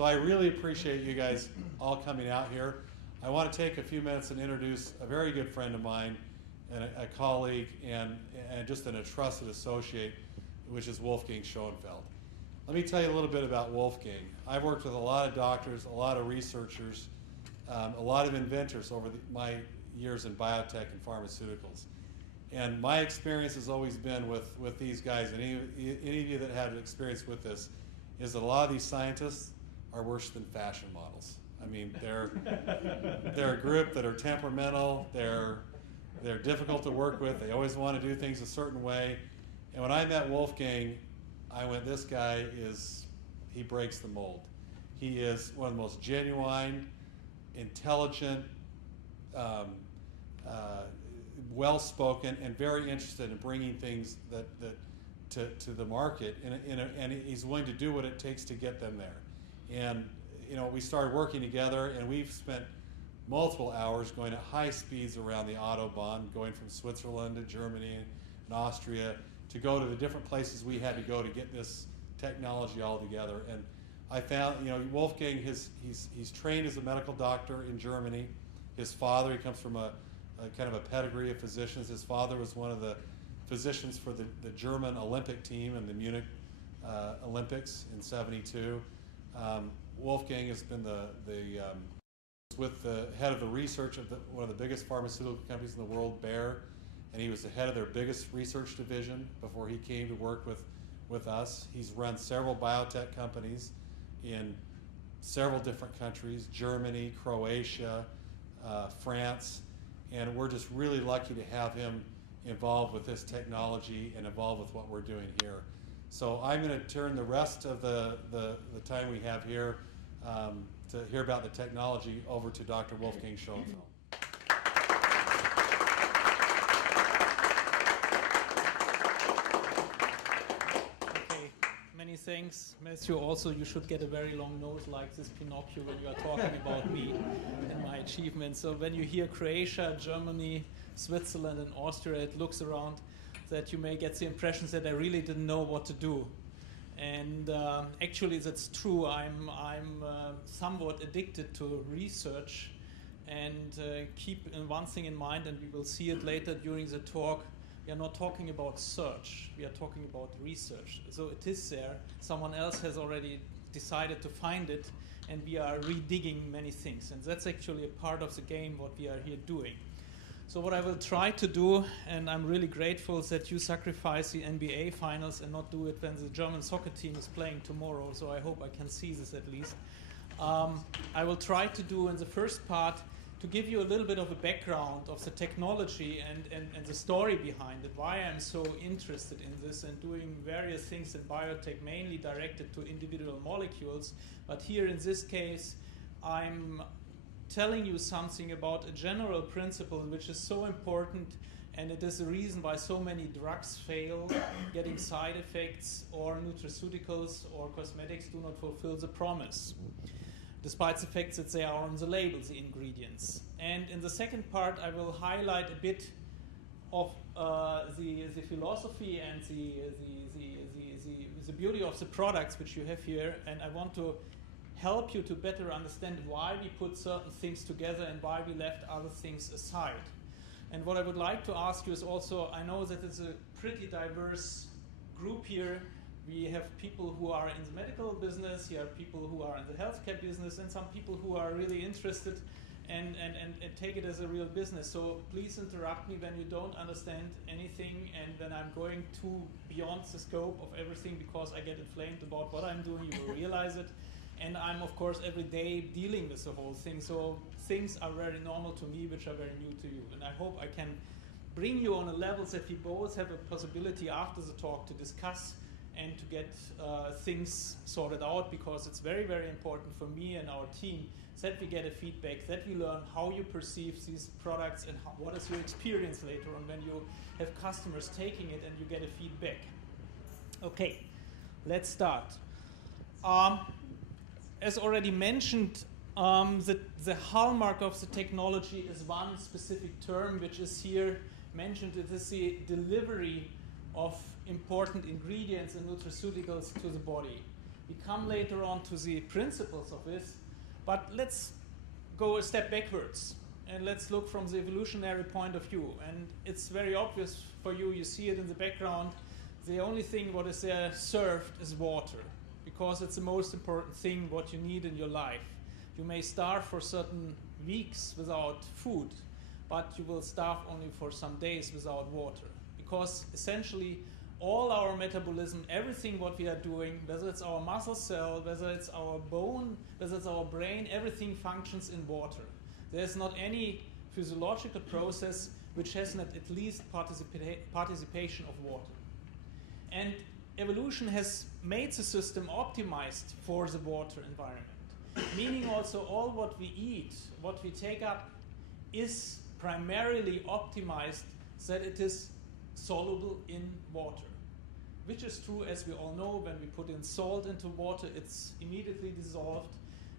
So I really appreciate you guys all coming out here. I want to take a few minutes and introduce a very good friend of mine and a colleague and just a trusted associate, which is Wolfgang Schoenfeld. Let me tell you a little bit about Wolfgang. I've worked with a lot of doctors, a lot of researchers, a lot of inventors over my years in biotech and pharmaceuticals. And my experience has always been with these guys, and any of you that have experience with this, is that a lot of these scientists are worse than fashion models. I mean, they're a group that are temperamental, they're difficult to work with, they always want to do things a certain way. And when I met Wolfgang, I went, this guy he breaks the mold. He is one of the most genuine, intelligent, well-spoken, and very interested in bringing things to the market, and he's willing to do what it takes to get them there. And we started working together, and we've spent multiple hours going at high speeds around the Autobahn, going from Switzerland to Germany and Austria to go to the different places we had to go to get this technology all together. And I found, Wolfgang, he's trained as a medical doctor in Germany. His father, he comes from a kind of a pedigree of physicians. His father was one of the physicians for the German Olympic team in the Munich Olympics in '72. Wolfgang has been with the head of the research of one of the biggest pharmaceutical companies in the world, Bayer, and he was the head of their biggest research division before he came to work with us. He's run several biotech companies in several different countries, Germany, Croatia, France, and we're just really lucky to have him involved with this technology and involved with what we're doing here. So I'm going to turn the rest of the time we have here to hear about the technology over to Dr. Wolfgang Schoenfeld. Okay, many thanks. Matthew, also you should get a very long nose like this Pinocchio when you are talking about me and my achievements. So when you hear Croatia, Germany, Switzerland and Austria, it looks around that you may get the impression that I really didn't know what to do. And actually that's true. I'm somewhat addicted to research, and keep one thing in mind, and we will see it later during the talk. We are not talking about search, we are talking about research. So it is there, someone else has already decided to find it, and we are redigging many things. And that's actually a part of the game, what we are here doing. So what I will try to do, and I'm really grateful that you sacrifice the NBA finals and not do it when the German soccer team is playing tomorrow, so I hope I can see this at least. I will try to do in the first part to give you a little bit of a background of the technology and the story behind it, why I'm so interested in this and doing various things in biotech, mainly directed to individual molecules. But here in this case, I'm telling you something about a general principle which is so important, and it is the reason why so many drugs fail, getting side effects, or nutraceuticals or cosmetics do not fulfill the promise, despite the fact that they are on the label, the ingredients. And in the second part, I will highlight a bit of the philosophy and the beauty of the products which you have here, and I want to help you to better understand why we put certain things together and why we left other things aside. And what I would like to ask you is also, I know that it's a pretty diverse group here. We have people who are in the medical business, here are people who are in the healthcare business, and some people who are really interested and take it as a real business. So please interrupt me when you don't understand anything and when I'm going too beyond the scope of everything, because I get inflamed about what I'm doing, you will realize it. And I'm, of course, every day dealing with the whole thing. So things are very normal to me, which are very new to you. And I hope I can bring you on a level that we both have a possibility after the talk to discuss and to get things sorted out, because it's very, very important for me and our team that we get a feedback, that we learn how you perceive these products and what is your experience later on when you have customers taking it and you get a feedback. Okay, let's start. As already mentioned, the hallmark of the technology is one specific term which is here mentioned. It is the delivery of important ingredients and nutraceuticals to the body. We come later on to the principles of this, but let's go a step backwards and let's look from the evolutionary point of view. And it's very obvious for you, you see it in the background. The only thing what is there served is water, because it's the most important thing what you need in your life. You may starve for certain weeks without food, but you will starve only for some days without water, because essentially all our metabolism, everything what we are doing, whether it's our muscle cell, whether it's our bone, whether it's our brain, everything functions in water. There's not any physiological process which has not at least participation of water. And evolution has made the system optimized for the water environment, meaning also all what we eat, what we take up, is primarily optimized so that it is soluble in water, which is true, as we all know. When we put in salt into water, it's immediately dissolved.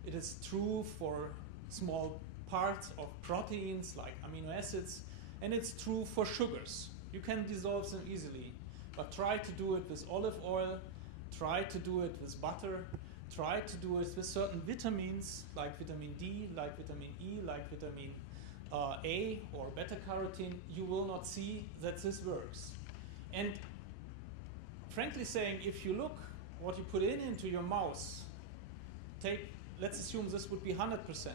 It is true for small parts of proteins like amino acids, and it's true for sugars. You can dissolve them easily, but try to do it with olive oil, try to do it with butter, try to do it with certain vitamins like vitamin D, like vitamin E, like vitamin A or beta carotene. You will not see that this works. And frankly saying, if you look what you put into your mouth, let's assume this would be 100%.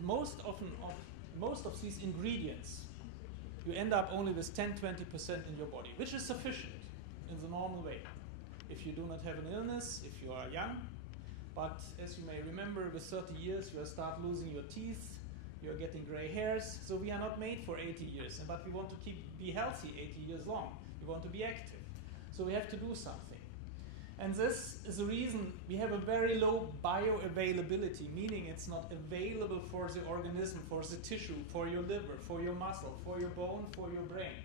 Most of these ingredients, you end up only with 10-20% in your body, which is sufficient in the normal way. If you do not have an illness, if you are young, but as you may remember, with 30 years, you start losing your teeth, you are getting gray hairs, so we are not made for 80 years, but we want to be healthy 80 years long. We want to be active. So we have to do something. And this is the reason we have a very low bioavailability, meaning it's not available for the organism, for the tissue, for your liver, for your muscle, for your bone, for your brain.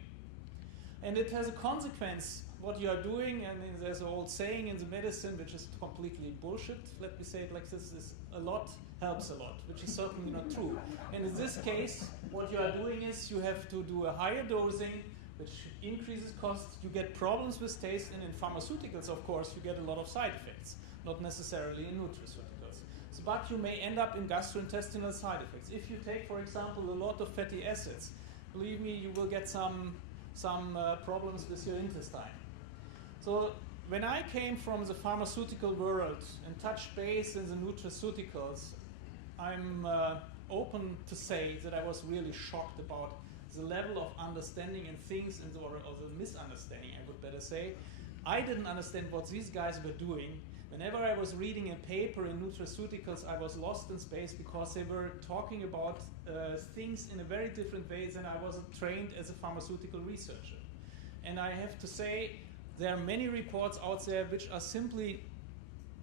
And it has a consequence, what you are doing, and there's an old saying in the medicine, which is completely bullshit, let me say it like this, is a lot helps a lot, which is certainly not true. And in this case, what you are doing is you have to do a higher dosing, which increases costs. You get problems with taste, and in pharmaceuticals, of course, you get a lot of side effects, not necessarily in nutraceuticals. So, but you may end up in gastrointestinal side effects. If you take, for example, a lot of fatty acids, believe me, you will get some problems with your intestine. So when I came from the pharmaceutical world and touched base in the nutraceuticals, I'm open to say that I was really shocked about the level of understanding and things, or the misunderstanding, I would better say. I didn't understand what these guys were doing. Whenever I was reading a paper in nutraceuticals, I was lost in space, because they were talking about things in a very different way than I was trained as a pharmaceutical researcher. And I have to say, there are many reports out there which are simply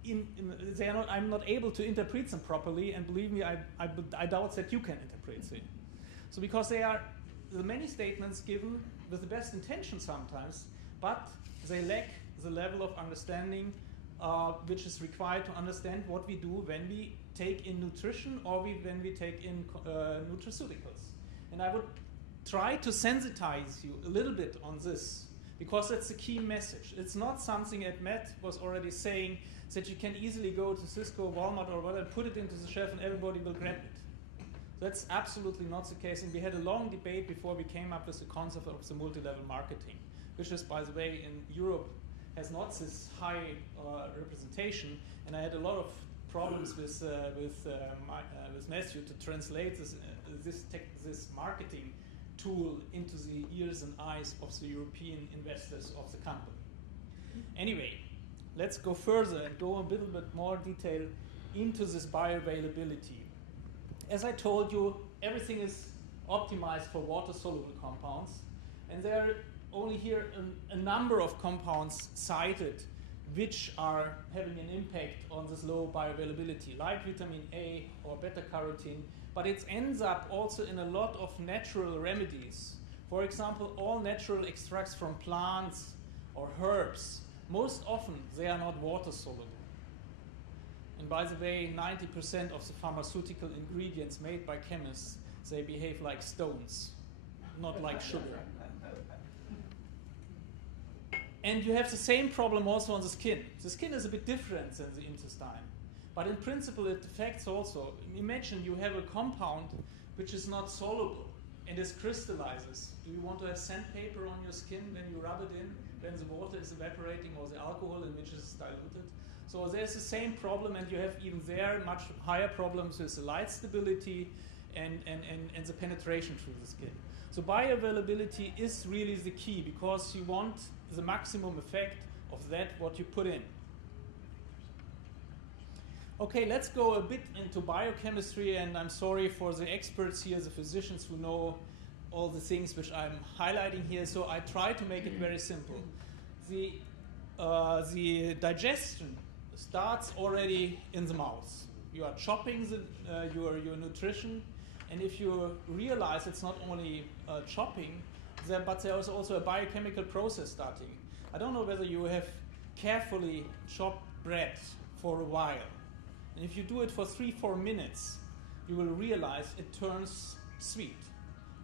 I'm not able to interpret them properly, and believe me, I doubt that you can interpret them. So because they are the many statements given with the best intention sometimes, but they lack the level of understanding which is required to understand what we do when we take in nutrition or when we take in nutraceuticals. And I would try to sensitize you a little bit on this, because that's the key message. It's not something that Matt was already saying, that you can easily go to Cisco, Walmart, or whatever, put it into the shelf and everybody will grab it. That's absolutely not the case, and we had a long debate before we came up with the concept of the multi-level marketing, which is, by the way, in Europe has not this high representation, and I had a lot of problems with Matthew to translate this marketing tool into the ears and eyes of the European investors of the company. Anyway, let's go further and go a little bit more detail into this bioavailability. As I told you, everything is optimized for water-soluble compounds, and there are only here a number of compounds cited which are having an impact on this low bioavailability, like vitamin A or beta-carotene, but it ends up also in a lot of natural remedies. For example, all natural extracts from plants or herbs, most often they are not water-soluble. And by the way, 90% of the pharmaceutical ingredients made by chemists, they behave like stones, not like sugar. And you have the same problem also on the skin. The skin is a bit different than the intestine. But in principle, it affects also. Imagine you have a compound which is not soluble and it crystallizes. Do you want to have sandpaper on your skin when you rub it in, when the water is evaporating or the alcohol in which is diluted? So there's the same problem, and you have even there much higher problems with the light stability and the penetration through the skin. So bioavailability is really the key, because you want the maximum effect of that what you put in. Okay, let's go a bit into biochemistry, and I'm sorry for the experts here, the physicians who know all the things which I'm highlighting here, so I try to make it very simple. The digestion starts already in the mouth. You are chopping your nutrition, and if you realize it's not only chopping, but there is also a biochemical process starting. I don't know whether you have carefully chopped bread for a while. And if you do it for 3-4 minutes, you will realize it turns sweet,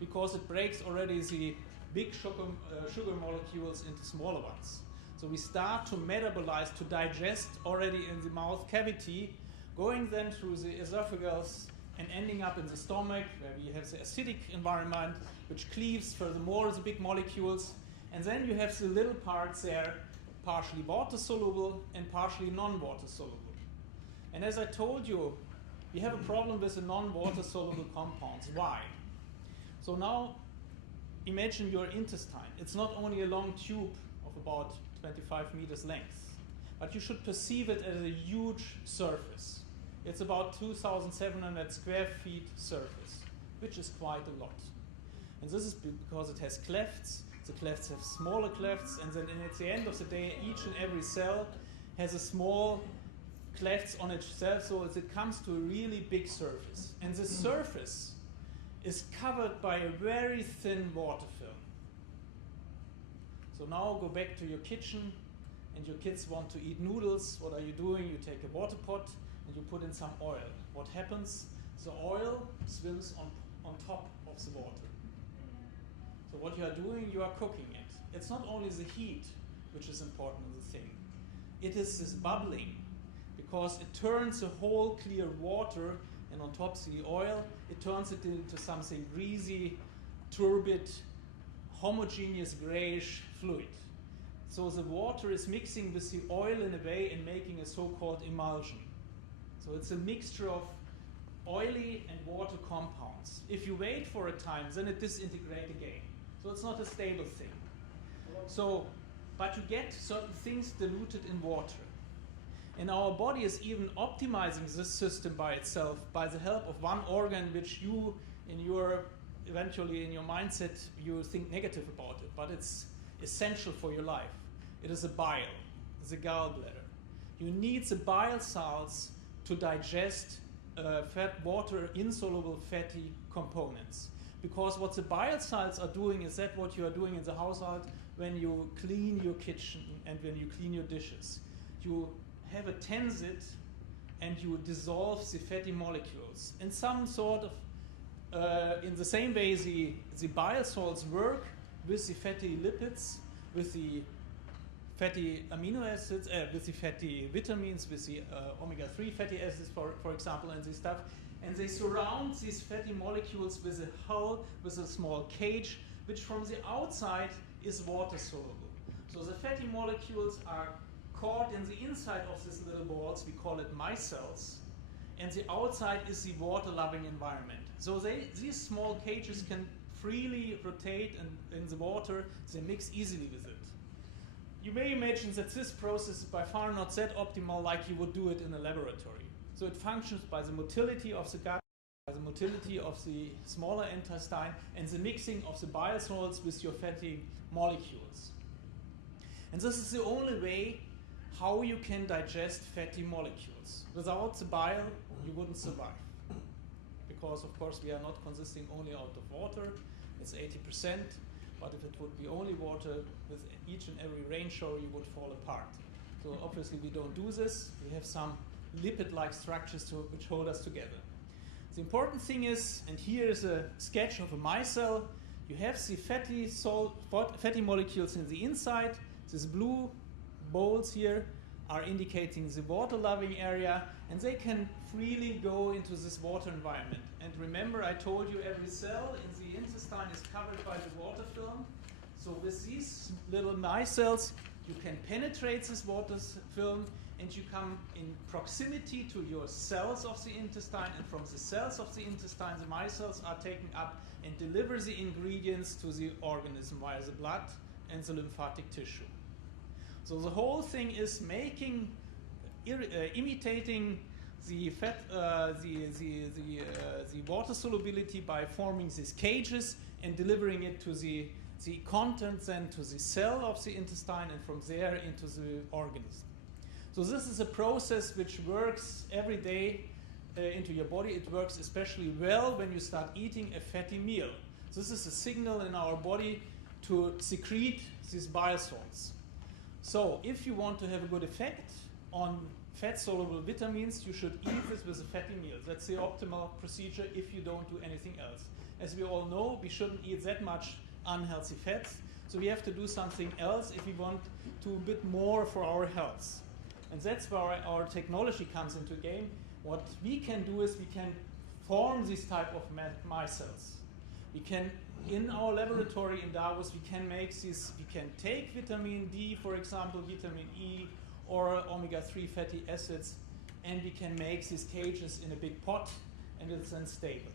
because it breaks already the big sugar molecules into smaller ones. So we start to metabolize, to digest already in the mouth cavity, going then through the esophagus and ending up in the stomach, where we have the acidic environment, which cleaves furthermore the big molecules. And then you have the little parts there, partially water soluble and partially non-water soluble. And as I told you, we have a problem with the non-water soluble compounds. Why? So now imagine your intestine. It's not only a long tube of about 25 meters length, but you should perceive it as a huge surface. It's about 2,700 square feet surface, which is quite a lot. And this is because it has clefts. The clefts have smaller clefts, and then at the end of the day, each and every cell has a small clefts on itself, so it comes to a really big surface. And this surface is covered by a very thin water film. So now go back to your kitchen, and your kids want to eat noodles. What are you doing? You take a water pot and you put in some oil. What happens? The oil swims on top of the water. So what you are doing, you are cooking it. It's not only the heat which is important in the thing. It is this bubbling, because it turns the whole clear water, and on top the oil, it turns it into something greasy, turbid, homogeneous grayish fluid. So the water is mixing with the oil in a way and making a so-called emulsion. So it's a mixture of oily and water compounds. If you wait for a time, then it disintegrates again. So it's not a stable thing. So, but you get certain things diluted in water. And our body is even optimizing this system by itself by the help of one organ which you, eventually in your mindset, you think negative about it, but it's essential for your life. It is a bile, it's a gallbladder. You need the bile salts to digest water insoluble fatty components. Because what the bile salts are doing is that what you are doing in the household when you clean your kitchen and when you clean your dishes. You have a tensit and you dissolve the fatty molecules. In some sort of, in the same way the bile salts work with the fatty lipids, with the fatty amino acids, with the fatty vitamins, with the omega-3 fatty acids, for example, and this stuff. And they surround these fatty molecules with a hull, with a small cage, which from the outside is water soluble. So the fatty molecules are caught in the inside of these little balls, we call it micelles, and the outside is the water-loving environment. So these small cages can freely rotate in the water, they mix easily with it. You may imagine that this process is by far not that optimal like you would do it in a laboratory. So it functions by the motility of the gut, by the motility of the smaller intestine, and the mixing of the bile salts with your fatty molecules. And this is the only way how you can digest fatty molecules. Without the bile, you wouldn't survive. Because, of course, we are not consisting only out of water, it's 80%, but if it would be only water, with each and every rain shower, you would fall apart. So obviously we don't do this. We have some lipid-like structures which hold us together. The important thing is, and here is a sketch of a micelle, you have the fatty molecules in the inside, These blue bolts here are indicating the water-loving area, and they can freely go into this water environment. And remember, I told you every cell in the intestine is covered by the water film. So with these little micelles, you can penetrate this water film, and you come in proximity to your cells of the intestine, and from the cells of the intestine, the micelles are taken up and deliver the ingredients to the organism via the blood and the lymphatic tissue. So the whole thing is making, imitating the fat, the water solubility by forming these cages and delivering it to the contents then to the cell of the intestine, and from there into the organism. So this is a process which works every day into your body. It works especially well when you start eating a fatty meal. This is a signal in our body to secrete these bile salts. So if you want to have a good effect on fat-soluble vitamins, you should eat this with a fatty meal. That's the optimal procedure if you don't do anything else. As we all know, we shouldn't eat that much unhealthy fats, so we have to do something else if we want to a bit more for our health. And that's where our technology comes into game. What we can do is we can form this type of micelles. We can, in our laboratory in Davos, we can make this, we can take vitamin D, for example, vitamin E, or omega-3 fatty acids, and we can make these cages in a big pot, and it's then stable.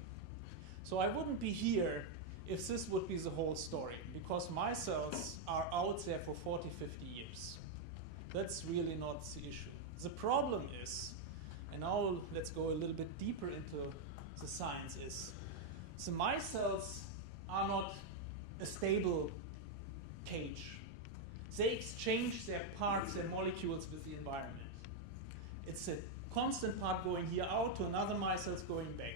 So I wouldn't be here if this would be the whole story, because micelles are out there for 40, 50 years. That's really not the issue. The problem is, and now let's go a little bit deeper into the science, is the micelles are not a stable cage. They exchange their parts, their molecules with the environment. It's a constant part going here out to another micelles going back.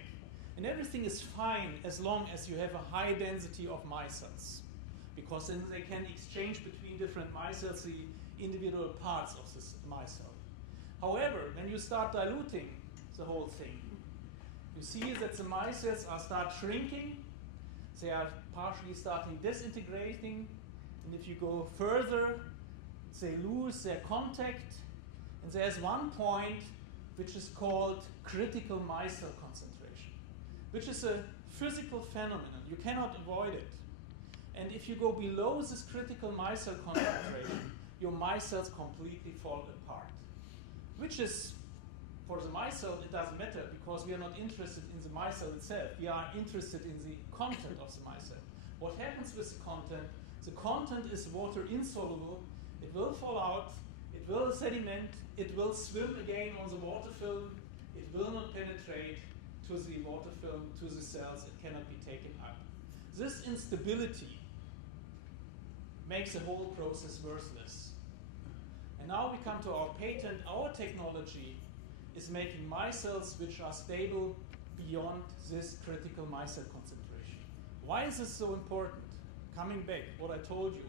And everything is fine as long as you have a high density of micelles, because then they can exchange between different micelles the individual parts of this micelle. However, when you start diluting the whole thing, you see that the micelles start shrinking, they are partially starting disintegrating, and if you go further, they lose their contact, and there's one point which is called critical micelle concentration, which is a physical phenomenon. You cannot avoid it. And if you go below this critical micelle concentration, your micelles completely fall apart. Which is, for the micelle, it doesn't matter, because we are not interested in the micelle itself. We are interested in the content of the micelle. What happens with the content? The content is water insoluble. It will fall out. It will sediment. It will swim again on the water film. It will not penetrate to the water film, to the cells. It cannot be taken up. This instability makes the whole process worthless. And now we come to our patent. Our technology is making micelles which are stable beyond this critical micelle concentration. Why is this so important? Coming back, what I told you,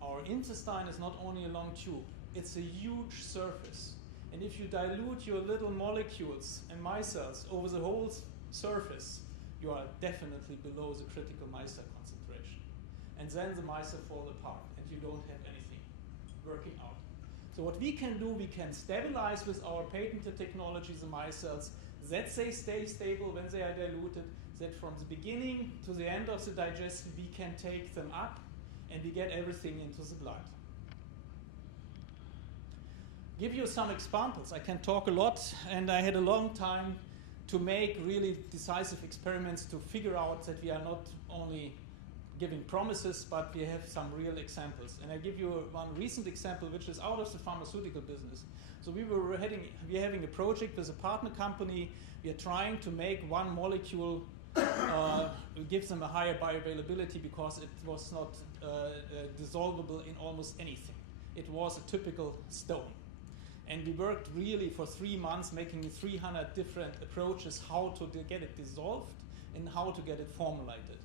our intestine is not only a long tube, it's a huge surface. And if you dilute your little molecules and micelles over the whole surface, you are definitely below the critical micelle concentration. And then the micelle fall apart, and you don't have anything working out. So what we can do, we can stabilize with our patented technology the micelles, that they stay stable when they are diluted, that from the beginning to the end of the digestion, we can take them up, and we get everything into the blood. Give you some examples. I can talk a lot, and I had a long time to make really decisive experiments to figure out that we are not only giving promises, but we have some real examples. And I give you one recent example, which is out of the pharmaceutical business. So we're having a project with a partner company. We are trying to make one molecule, give them a higher bioavailability, because it was not dissolvable in almost anything. It was a typical stone. And we worked really for 3 months making 300 different approaches how to get it dissolved and how to get it formulated.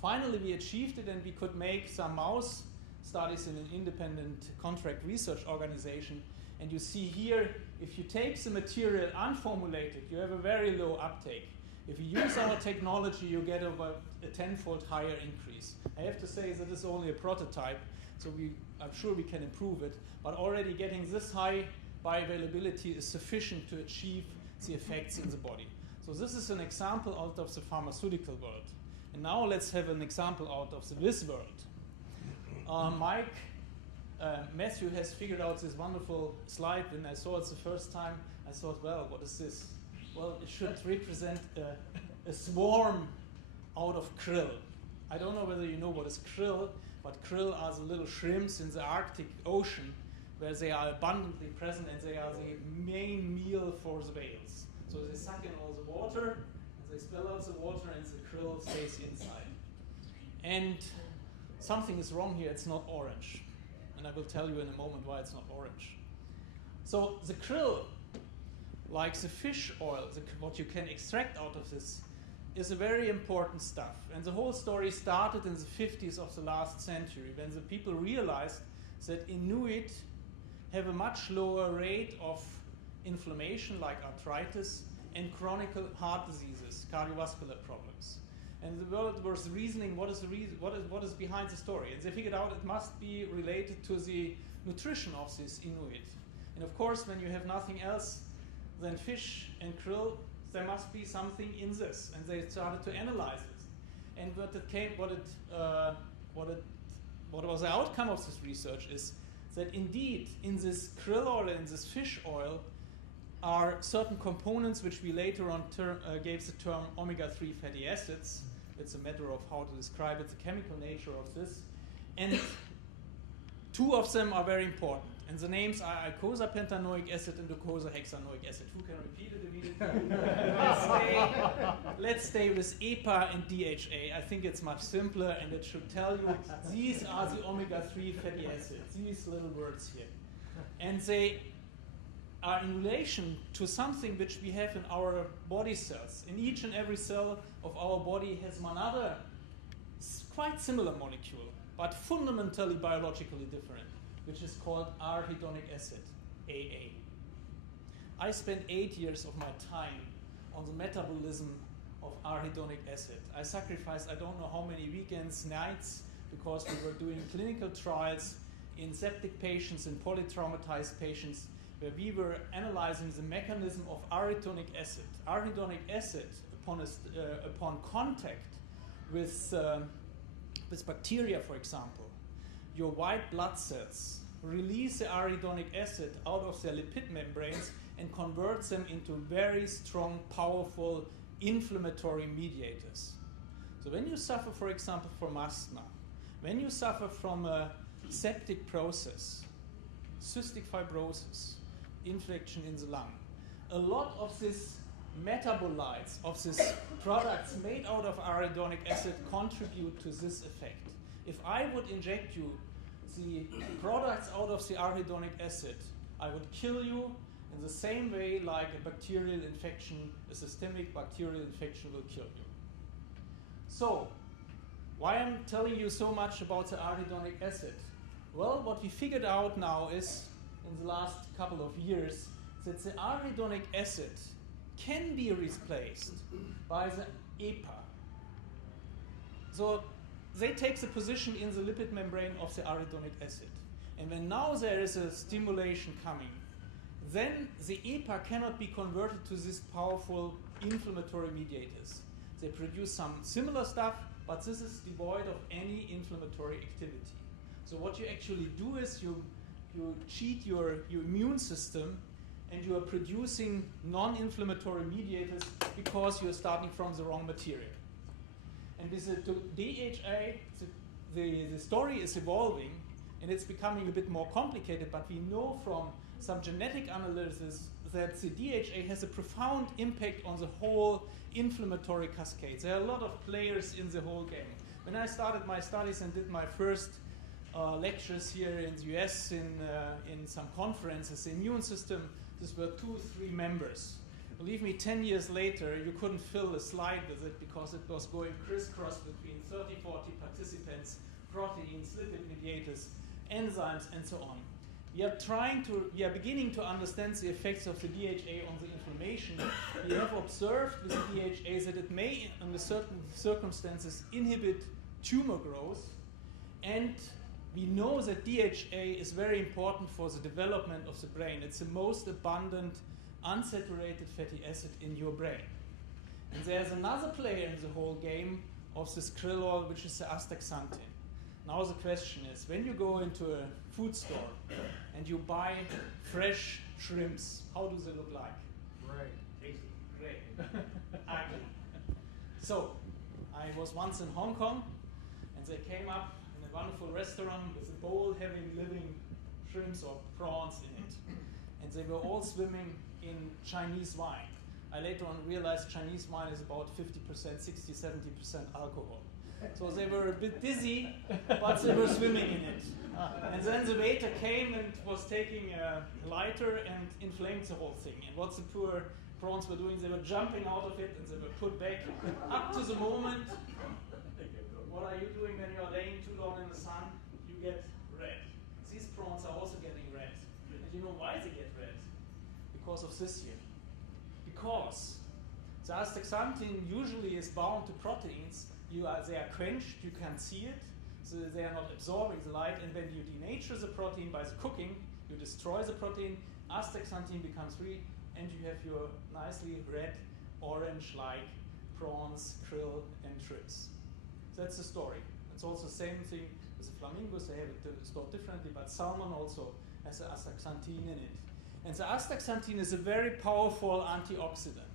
Finally, we achieved it, and we could make some mouse studies in an independent contract research organization. And you see here, if you take the material unformulated, you have a very low uptake. If you use our technology, you get over a 10-fold higher increase. I have to say that is only a prototype. So I'm sure we can improve it, but already getting this high bioavailability is sufficient to achieve the effects in the body. So this is an example out of the pharmaceutical world. And now let's have an example out of the Viz world. Matthew has figured out this wonderful slide. When I saw it the first time, I thought, well, what is this? Well, it should represent a swarm out of krill. I don't know whether you know what is krill, but krill are the little shrimps in the Arctic Ocean where they are abundantly present, and they are the main meal for the whales. So they suck in all the water, and they spill out the water, and the krill stays inside. And something is wrong here. It's not orange. And I will tell you in a moment why it's not orange. So the krill, like the fish oil, what you can extract out of this, is a very important stuff. And the whole story started in the 50s of the last century, when the people realized that Inuit have a much lower rate of inflammation, like arthritis, and chronic heart diseases, cardiovascular problems. And the world was reasoning, what is behind the story? And they figured out it must be related to the nutrition of this Inuit. And of course, when you have nothing else than fish and krill, there must be something in this. And they started to analyze it. And what was the outcome of this research is that indeed, in this krill oil and this fish oil, are certain components which we later on gave the term omega-3 fatty acids. It's a matter of how to describe it, the chemical nature of this. And two of them are very important. And the names are eicosapentaenoic acid and docosahexaenoic acid. Who can repeat it immediately? Let's stay with EPA and DHA. I think it's much simpler, and it should tell you these are the omega-3 fatty acids, these little words here. And they are in relation to something which we have in our body cells. In each and every cell of our body has one other quite similar molecule, but fundamentally biologically different, which is called arachidonic acid, AA. I spent 8 years of my time on the metabolism of arachidonic acid. I sacrificed I don't know how many weekends, nights, because we were doing clinical trials in septic patients and polytraumatized patients, where we were analyzing the mechanism of arachidonic acid. Arachidonic acid, upon contact with bacteria, for example, your white blood cells release the arachidonic acid out of their lipid membranes and converts them into very strong, powerful inflammatory mediators. So when you suffer, for example, from asthma, when you suffer from a septic process, cystic fibrosis, infection in the lung, a lot of these metabolites, of these products made out of arachidonic acid contribute to this effect. If I would inject you the products out of the arachidonic acid, I would kill you in the same way like a bacterial infection, a systemic bacterial infection will kill you. So, why I'm telling you so much about the arachidonic acid? Well, what we figured out now is, in the last couple of years, that the arachidonic acid can be replaced by the EPA. So they take the position in the lipid membrane of the arachidonic acid. And when now there is a stimulation coming, then the EPA cannot be converted to these powerful inflammatory mediators. They produce some similar stuff, but this is devoid of any inflammatory activity. So what you actually do is you cheat your immune system, and you are producing non-inflammatory mediators because you're starting from the wrong material. And with the DHA, the story is evolving, and it's becoming a bit more complicated, but we know from some genetic analysis that the DHA has a profound impact on the whole inflammatory cascade. There are a lot of players in the whole game. When I started my studies and did my first lectures here in the US in some conferences, the immune system, these were 2-3 members. Believe me, 10 years later, you couldn't fill a slide with it because it was going crisscross between 30-40 participants, proteins, lipid mediators, enzymes, and so on. We are beginning to understand the effects of the DHA on the inflammation. We have observed with the DHA that it may, under certain circumstances, inhibit tumor growth. And we know that DHA is very important for the development of the brain. It's the most abundant unsaturated fatty acid in your brain. And there's another player in the whole game of this krill oil, which is the astaxanthin. Now the question is, when you go into a food store and you buy fresh shrimps, how do they look like? Right. Tasty. Great. Ugly. So, I was once in Hong Kong, and they came up in a wonderful restaurant with a bowl having living shrimps or prawns in it. And they were all swimming in Chinese wine. I later on realized Chinese wine is about 50%, 60, 70% alcohol. So they were a bit dizzy, but they were swimming in it. And then the waiter came and was taking a lighter and inflamed the whole thing. And what the poor prawns were doing, they were jumping out of it and they were put back up to the moment. What are you doing when you are laying too long in the sun? You get red. These prawns are also getting red. And you know why they get red? Because of this here. Because the astaxanthin usually is bound to proteins. They are quenched, you can't see it, so they are not absorbing the light, and when you denature the protein by the cooking, you destroy the protein, astaxanthin becomes free, and you have your nicely red, orange-like prawns, krill, and shrimps. That's the story. It's also the same thing with the flamingos, they have it stored differently, but salmon also has the astaxanthin in it. And the astaxanthin is a very powerful antioxidant.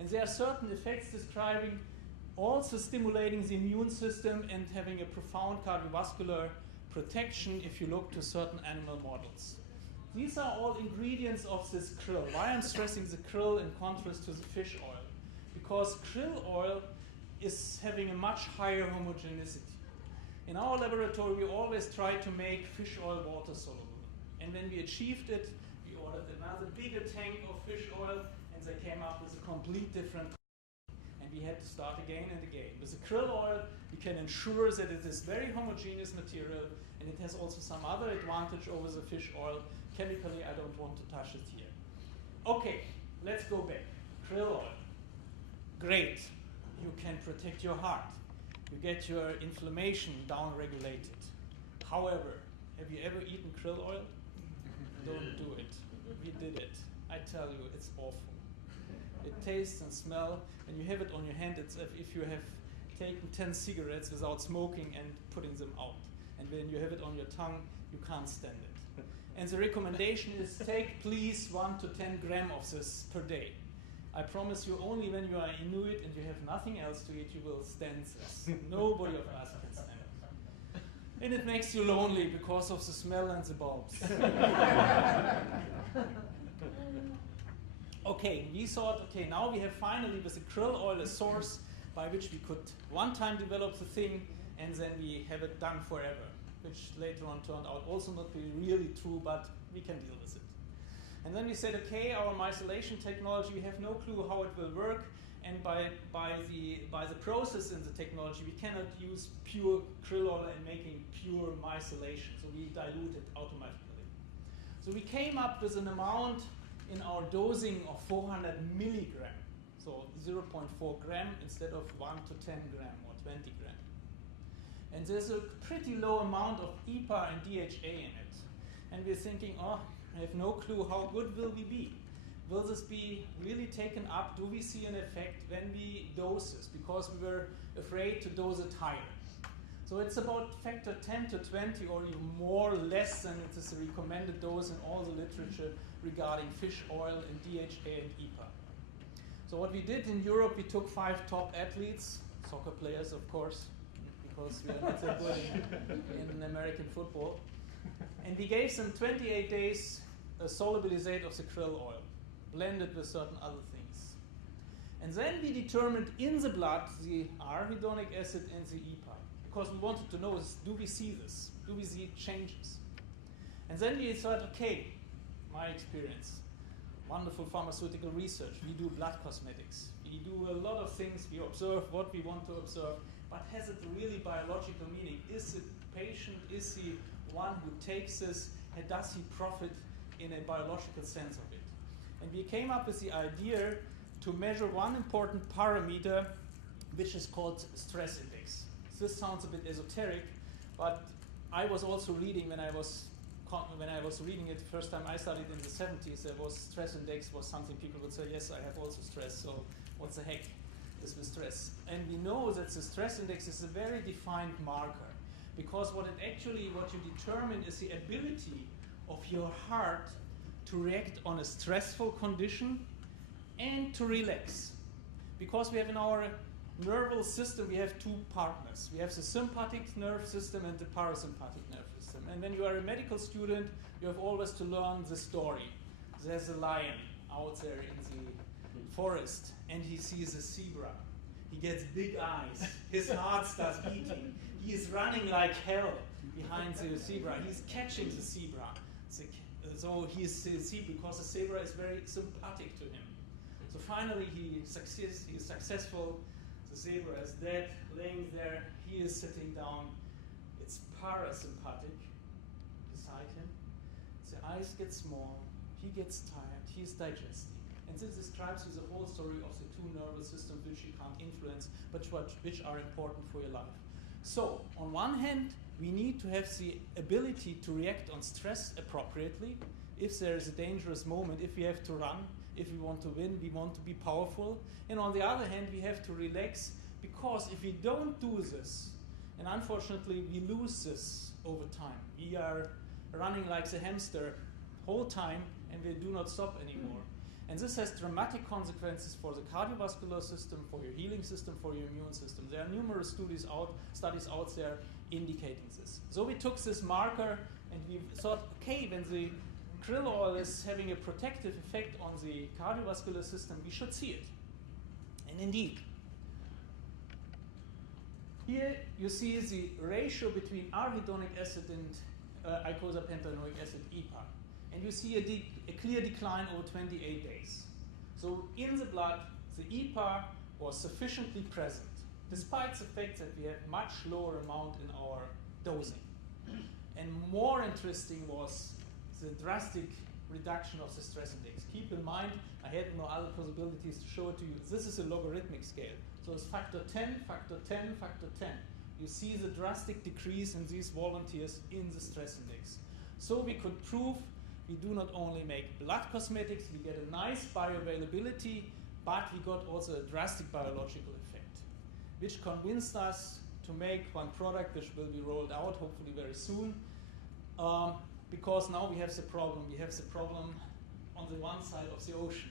And there are certain effects describing also stimulating the immune system and having a profound cardiovascular protection if you look to certain animal models. These are all ingredients of this krill. Why I'm stressing the krill in contrast to the fish oil? Because krill oil is having a much higher homogeneity. In our laboratory, we always try to make fish oil water soluble. And when we achieved it, we ordered another bigger tank of fish oil, and they came up with a complete different. We had to start again and again. With the krill oil, we can ensure that it is very homogeneous material, and it has also some other advantage over the fish oil. Chemically, I don't want to touch it here. Okay, let's go back. Krill oil. Great. You can protect your heart. You get your inflammation down-regulated. However, have you ever eaten krill oil? Don't do it. We did it. I tell you, it's awful. It tastes and smells, and you have it on your hand. It's as if you have taken 10 cigarettes without smoking and putting them out. And when you have it on your tongue, you can't stand it. And the recommendation is take please 1 to 10 grams of this per day. I promise you, only when you are Inuit and you have nothing else to eat, you will stand this. Nobody of us can stand it. And it makes you lonely because of the smell and the bulbs. Okay, we thought, okay, now we have finally with the krill oil a source by which we could one time develop the thing and then we have it done forever, which later on turned out also not to be really true, but we can deal with it. And then we said, okay, our micellation technology, we have no clue how it will work, and by the process in the technology, we cannot use pure krill oil in making pure micellation, so we dilute it automatically. So we came up with an amount in our dosing of 400 milligram, so 0.4 gram instead of 1 to 10 gram or 20 gram. And there's a pretty low amount of EPA and DHA in it. And we're thinking, oh, I have no clue, how good will we be? Will this be really taken up? Do we see an effect when we dose this? Because we were afraid to dose it higher. So it's about factor 10 to 20 or even more or less than it is a recommended dose in all the literature regarding fish oil and DHA and EPA. So what we did in Europe, we took 5 top athletes, soccer players of course, because we are not so good in American football. And we gave them 28 days a solubilizate of the krill oil, blended with certain other things. And then we determined in the blood the arachidonic acid and the EPA, because we wanted to know, do we see this? Do we see changes? And then we thought, okay, my experience, wonderful pharmaceutical research, we do blood cosmetics, we do a lot of things, we observe what we want to observe, but has it really biological meaning? Is the patient, is he one who takes this, and does he profit in a biological sense of it? And we came up with the idea to measure one important parameter, which is called stress index. This sounds a bit esoteric, but I was also reading when I was reading it the first time I studied in the 70s, there was stress index was something people would say, yes, I have also stress, so what the heck is with stress? And we know that the stress index is a very defined marker, because what you determine is the ability of your heart to react on a stressful condition and to relax. Because we have in our nervous system, we have two partners. We have the sympathetic nerve system and the parasympathetic nerve system. And when you are a medical student, you have always to learn the story. There's a lion out there in the forest, and he sees a zebra. He gets big eyes. His heart starts beating. He is running like hell behind the zebra. He's catching the zebra. So he's because the zebra is very sympathetic to him. So finally he is successful. The zebra is dead, laying there. He is sitting down. It's parasympathetic beside him. The eyes get small. He gets tired. He's digesting. And this describes you the whole story of the two nervous systems which you can't influence, but which are important for your life. So, on one hand, we need to have the ability to react on stress appropriately. If there is a dangerous moment, if we have to run, if we want to win, we want to be powerful. And on the other hand, we have to relax, because if we don't do this, and unfortunately we lose this over time. We are running like the hamster whole time, and we do not stop anymore. And this has dramatic consequences for the cardiovascular system, for your healing system, for your immune system. There are numerous studies out there indicating this. So we took this marker and we thought, okay, when the krill oil is having a protective effect on the cardiovascular system, we should see it. And indeed, here you see the ratio between arachidonic acid and icosapentaenoic acid, EPA. And you see a clear decline over 28 days. So in the blood, the EPA was sufficiently present, despite the fact that we have much lower amount in our dosing. And more interesting was the drastic reduction of the stress index. Keep in mind, I had no other possibilities to show it to you. This is a logarithmic scale. So it's factor 10, factor 10, factor 10. You see the drastic decrease in these volunteers in the stress index. So we could prove we do not only make blood cosmetics, we get a nice bioavailability, but we got also a drastic biological effect, which convinced us to make one product which will be rolled out hopefully very soon, because now we have the problem. We have the problem on the one side of the ocean,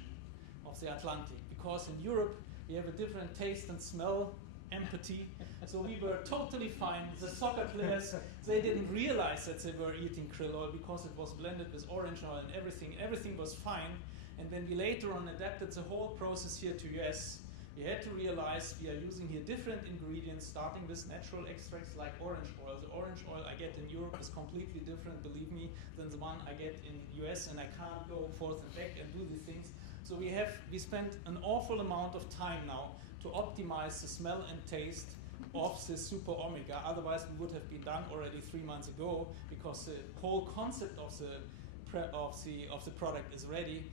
of the Atlantic, because in Europe we have a different taste and smell, empathy. So we were totally fine. The soccer players, they didn't realize that they were eating krill oil because it was blended with orange oil and everything was fine. And when we later on adapted the whole process here to US, we had to realize we are using here different ingredients, starting with natural extracts like orange oil. The orange oil I get in Europe is completely different, believe me, than the one I get in US, and I can't go forth and back and do these things. So we spent an awful amount of time now to optimize the smell and taste of this super omega. Otherwise, we would have been done already 3 months ago, because the whole concept of the product is ready.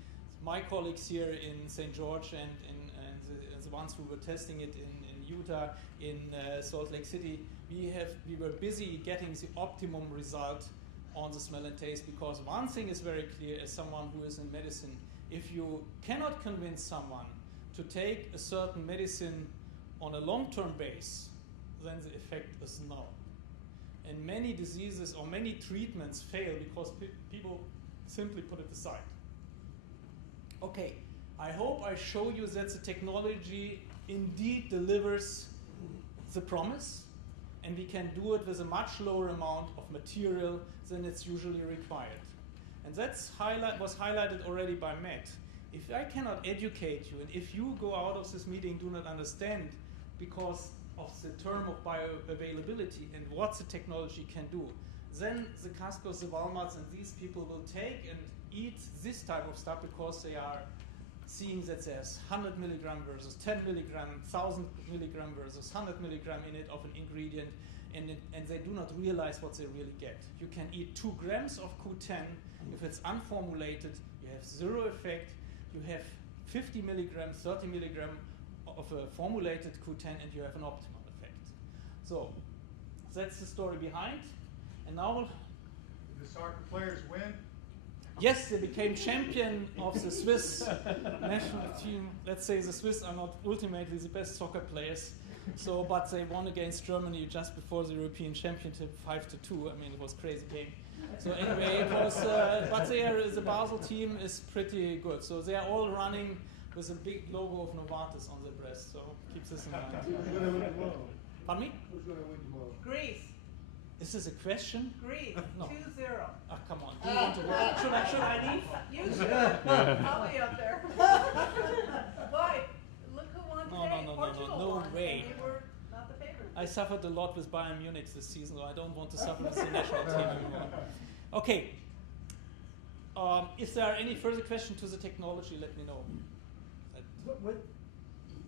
My colleagues here in St. George and the ones who were testing it in Utah, in Salt Lake City, we were busy getting the optimum result on the smell and taste, because one thing is very clear as someone who is in medicine: if you cannot convince someone to take a certain medicine on a long-term base, then the effect is null. And many diseases or many treatments fail because people simply put it aside. Okay, I hope I show you that the technology indeed delivers the promise, and we can do it with a much lower amount of material than it's usually required. And that's was highlighted already by Matt. If I cannot educate you, and if you go out of this meeting do not understand because of the term of bioavailability and what the technology can do, then the Cascos, the Walmarts, and these people will take and eat this type of stuff because they are seeing that there's 100 milligram versus 10 milligram, 1,000 milligram versus 100 milligram in it of an ingredient, and they do not realize what they really get. You can eat 2 grams of Q10. If it's unformulated, you have 0 effect. You have 50 milligrams, 30 milligram of a formulated Q10, and you have an optimal effect. So that's the story behind. And now, Did the soccer players win? yes, they became champion of the Swiss national team. Let's say the Swiss are not ultimately the best soccer players, so but they won against Germany just before the European Championship 5-2. I mean, it was a crazy game. So anyway, it was. But the Basel team is pretty good. So they are all running with a big logo of Novartis on their breast. So keep this in mind. Who's going to win tomorrow? Pardon me? Who's going to win tomorrow? Greece. Is this a question? Greece. No. 2-0. Ah, come on. Do you want to work? Should I leave? You should. I'll be up there. Why? Look who won today. Portugal no won. way. They were not the favorites. I suffered a lot with Bayern Munich this season, so I don't want to suffer with the national team anymore. Okay. If there are any further questions to the technology, let me know.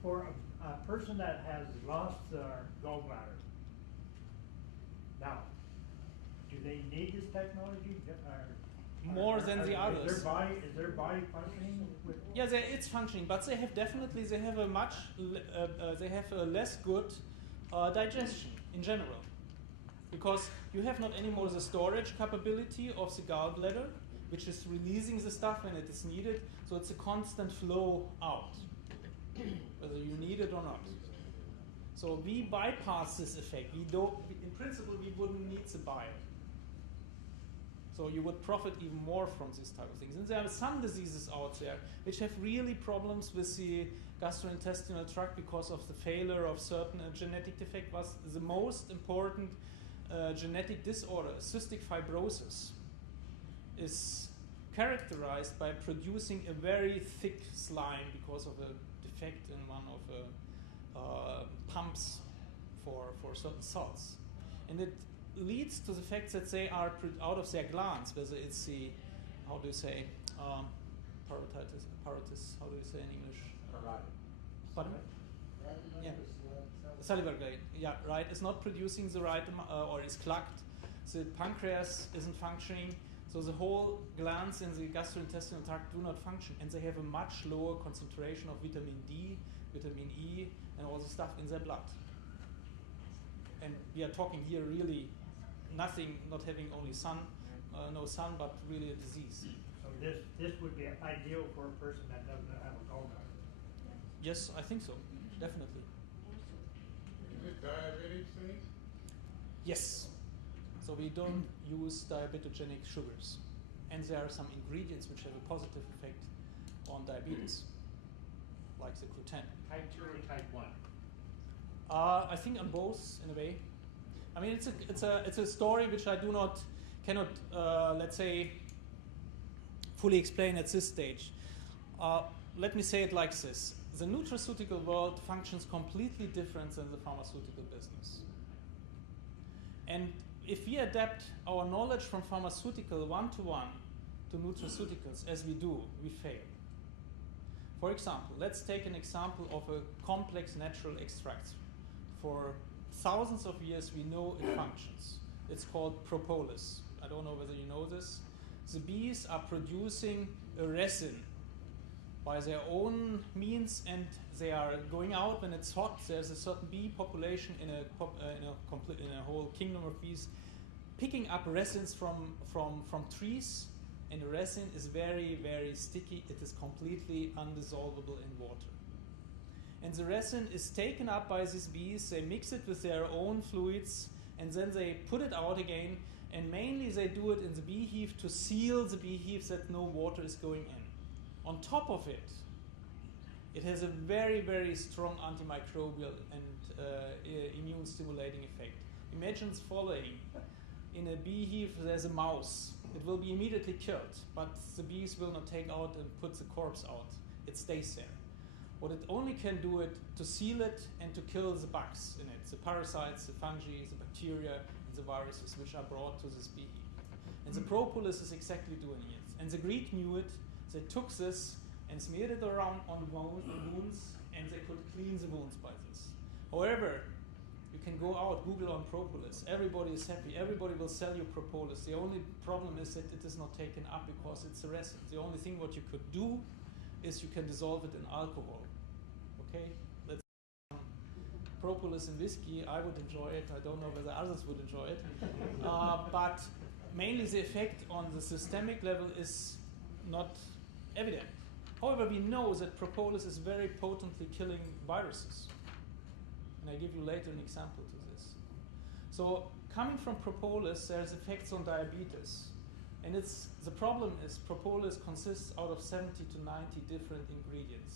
For a person that has lost their gallbladder, now, do they need this technology? More than the others. Is their body functioning? Yeah, it's functioning, but they have a much less good digestion in general, because you have not anymore the storage capability of the gallbladder, which is releasing the stuff when it is needed. So it's a constant flow out, whether you need it or not. So we bypass this effect. In principle, we wouldn't need the bile. So you would profit even more from these type of things. And there are some diseases out there which have really problems with the gastrointestinal tract because of the failure of certain genetic defect. Was the most important genetic disorder, cystic fibrosis, is characterized by producing a very thick slime because of a defect in one of the pumps for certain salts. And it leads to the fact that they are out of their glands, whether it's the, how do you say, parotitis, how do you say in English? Pardon? Yeah. Salivary gland, yeah, right. It's not producing the right or is clogged. The pancreas isn't functioning. So the whole glands in the gastrointestinal tract do not function, and they have a much lower concentration of vitamin D, vitamin E, and all the stuff in their blood. And we are talking here really nothing, not having only no sun, but really a disease. So this would be ideal for a person that doesn't have a gallbladder. Yes, I think so, definitely. Is it diabetic thing? Yes. So we don't use diabetogenic sugars. And there are some ingredients which have a positive effect on diabetes, like the gluten. Type 2 or type 1? I think on both, in a way. I mean, it's a story which I cannot let's say, fully explain at this stage. Let me say it like this. The nutraceutical world functions completely different than the pharmaceutical business. And if we adapt our knowledge from pharmaceutical one-to-one to nutraceuticals, as we do, we fail. For example, let's take an example of a complex natural extract. For thousands of years, we know it functions. It's called propolis. I don't know whether you know this. The bees are producing a resin by their own means, and they are going out when it's hot. There's a certain bee population in a whole kingdom of bees picking up resins from trees, and the resin is very, very sticky. It is completely undissolvable in water. And the resin is taken up by these bees. They mix it with their own fluids, and then they put it out again. And mainly they do it in the beehive to seal the beehive that no water is going in. On top of it, it has a very, very strong antimicrobial and immune stimulating effect. Imagine the following. In a beehive, there's a mouse. It will be immediately killed, but the bees will not take out and put the corpse out. It stays there. What it only can do it to seal it and to kill the bugs in it, the parasites, the fungi, the bacteria, and the viruses which are brought to this beehive. And the propolis is exactly doing it. And the Greek knew it. They took this and smeared it around on the wounds, and they could clean the wounds by this. However, you can go out, Google on propolis. Everybody is happy. Everybody will sell you propolis. The only problem is that it is not taken up because it's a resin. The only thing what you could do is you can dissolve it in alcohol. Okay? Let's propolis in whiskey, I would enjoy it. I don't know whether others would enjoy it. But mainly the effect on the systemic level is not evident. However, we know that propolis is very potently killing viruses. And I give you later an example to this. So coming from propolis, there's effects on diabetes. And the problem is propolis consists out of 70 to 90 different ingredients.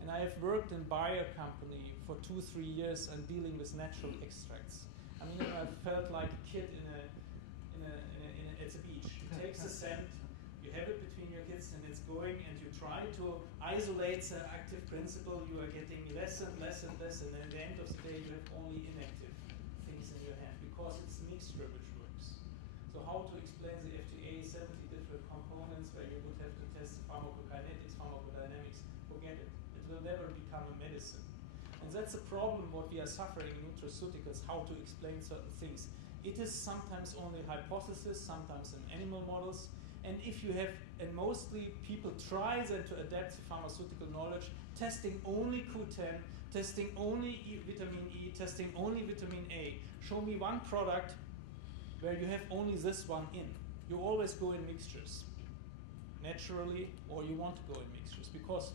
And I have worked in Bayer company for 2-3 years and dealing with natural extracts. I mean, I felt like a kid at the beach. You take the sand, you have it between your kids, and it's going, and you try to isolate the active principle. You are getting less and less and less, and at the end of the day, you have only inactive things in your hand because it's mixture which works. So how to explain the FDA 70 different components where you would have to test pharmacokinetics, pharmacodynamics? Forget it. It will never become a medicine. And that's the problem what we are suffering in nutraceuticals, how to explain certain things. It is sometimes only hypothesis, sometimes in animal models. And if you have, and mostly people try then to adapt the pharmaceutical knowledge, testing only Q10, testing only vitamin E, testing only vitamin A. Show me one product where you have only this one in. You always go in mixtures, naturally, or you want to go in mixtures, because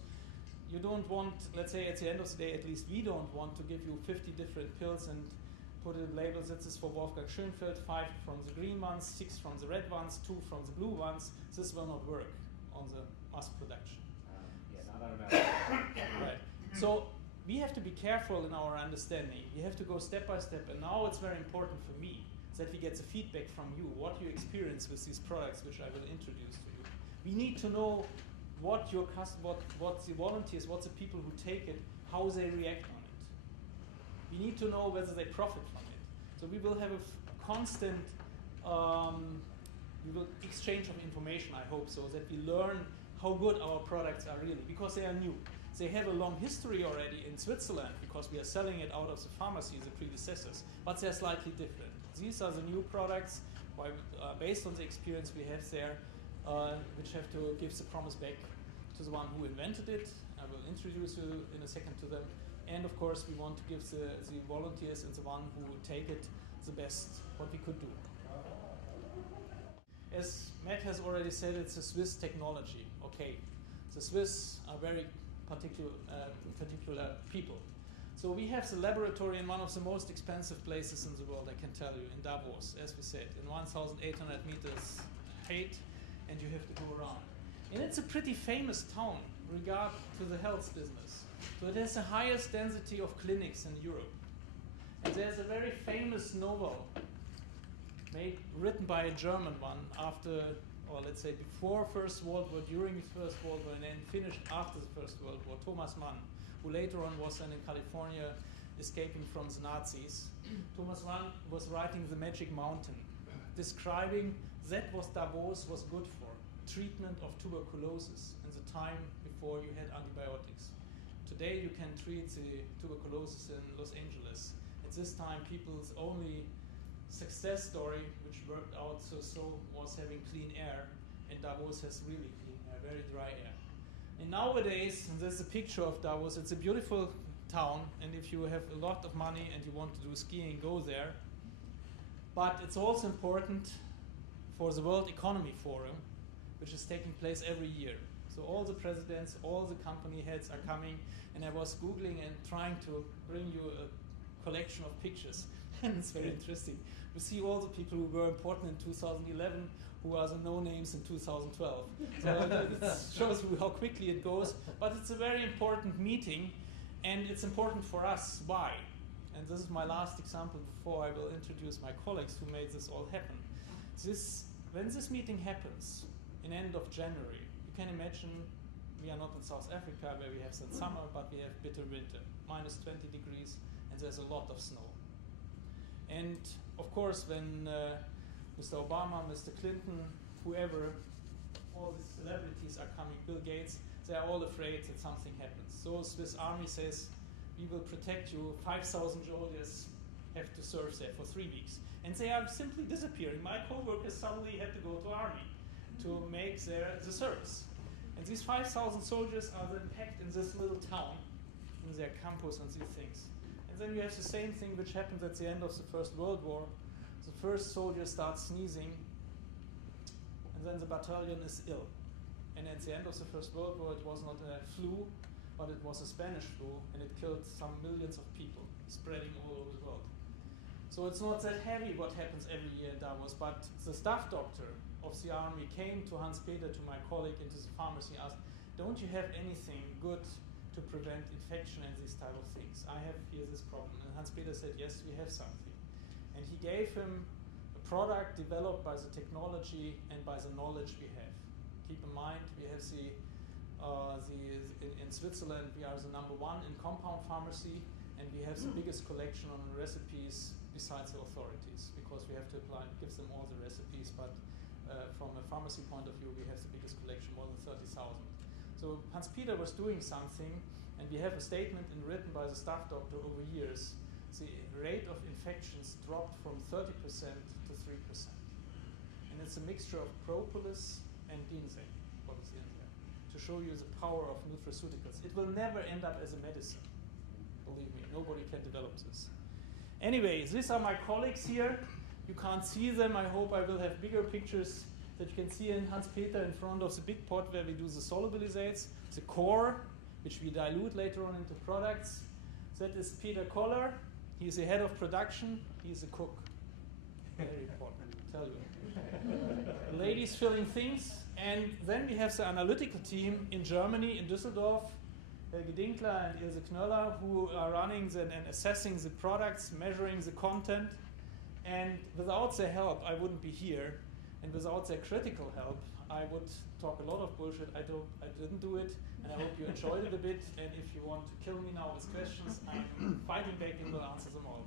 you don't want, let's say at the end of the day, at least we don't want to give you 50 different pills and put in labels. This is for Wolfgang Schönfeld, 5 from the green ones, 6 from the red ones, 2 from the blue ones. This will not work on the mass production. Yeah, not automatic. Right. So we have to be careful in our understanding. We have to go step by step. And now it's very important for me that we get the feedback from you, what you experience with these products, which I will introduce to you. We need to know what your what the volunteers, what the people who take it, how they react on it. We need to know whether they profit from it. So we will have a constant exchange of information, I hope so, that we learn how good our products are really, because they are new. They have a long history already in Switzerland because we are selling it out of the pharmacy, the predecessors, but they're slightly different. These are the new products based on the experience we have there, which have to give the promise back to the one who invented it. I will introduce you in a second to them. And of course, we want to give the volunteers and the one who take it the best what we could do. As Matt has already said, it's a Swiss technology. Okay, the Swiss are very particular people. So we have the laboratory in one of the most expensive places in the world, I can tell you, in Davos, as we said, in 1,800 meters height, and you have to go around. And it's a pretty famous town regard to the health business. So it has the highest density of clinics in Europe. And there's a very famous novel written by a German one after, or let's say before First World War, during the First World War, and then finished after the First World War, Thomas Mann, who later on was then in California escaping from the Nazis. Thomas Mann was writing The Magic Mountain, describing that what Davos was good for, treatment of tuberculosis in the time before you had antibiotics. Today you can treat the tuberculosis in Los Angeles. At this time, people's only success story, which worked out so was having clean air, and Davos has really clean air, very dry air. And nowadays, and there's a picture of Davos, it's a beautiful town, and if you have a lot of money and you want to do skiing, go there. But it's also important for the World Economy Forum, which is taking place every year. So all the presidents, all the company heads are coming, and I was Googling and trying to bring you a collection of pictures, and it's very interesting. You see all the people who were important in 2011, who are the no-names in 2012. So it shows you how quickly it goes, but it's a very important meeting, and it's important for us. Why? And this is my last example before I will introduce my colleagues who made this all happen. When this meeting happens in end of January, you can imagine we are not in South Africa where we have some summer, but we have bitter winter, minus 20 degrees, and there's a lot of snow. And of course, when Mr. Obama, Mr. Clinton, whoever, all these celebrities are coming, Bill Gates, they are all afraid that something happens. So Swiss Army says, we will protect you, 5,000 soldiers have to serve there for 3 weeks. And they are simply disappearing. My co-workers suddenly had to go to army to make the service. And these 5,000 soldiers are then packed in this little town, in their campus and these things. And And then you have the same thing which happens at the end of the First World War. The first soldier starts sneezing, and then the battalion is ill. And at the end of the First World War, it was not a flu, but it was a Spanish flu, and it killed some millions of people, spreading all over the world. So it's not that heavy what happens every year in Davos, but the staff doctor of the army came to Hans-Peter, to my colleague, into the pharmacy, asked, don't you have anything good to prevent infection and these type of things? I have here this problem. And Hans-Peter said, yes, we have something. And he gave him a product developed by the technology and by the knowledge we have. Keep in mind, we have in Switzerland, we are the #1 in compound pharmacy, and we have the biggest collection on recipes besides the authorities, because we have to give them all the recipes, but from a pharmacy point of view, we have the biggest collection, more than 30,000. So Hans-Peter was doing something, and we have a statement written by the staff doctor over years. The rate of infections dropped from 30% to 3%. And it's a mixture of propolis and ginseng, what is in there, to show you the power of nutraceuticals. It will never end up as a medicine. Believe me, nobody can develop this. Anyway, these are my colleagues here. You can't see them. I hope I will have bigger pictures that you can see in Hans-Peter in front of the big pot where we do the solubilizates, the core, which we dilute later on into products. That is Peter Koller. He's the head of production. He's a cook. Very important, I tell you. Ladies filling things. And then we have the analytical team in Germany, in Düsseldorf, Helge Dinkler and Ilse Knöller, who are running and assessing the products, measuring the content. And without their help, I wouldn't be here. And without their critical help, I would talk a lot of bullshit. I didn't do it, and I hope you enjoyed it a bit. And if you want to kill me now with questions, I'm fighting back and will answer them all.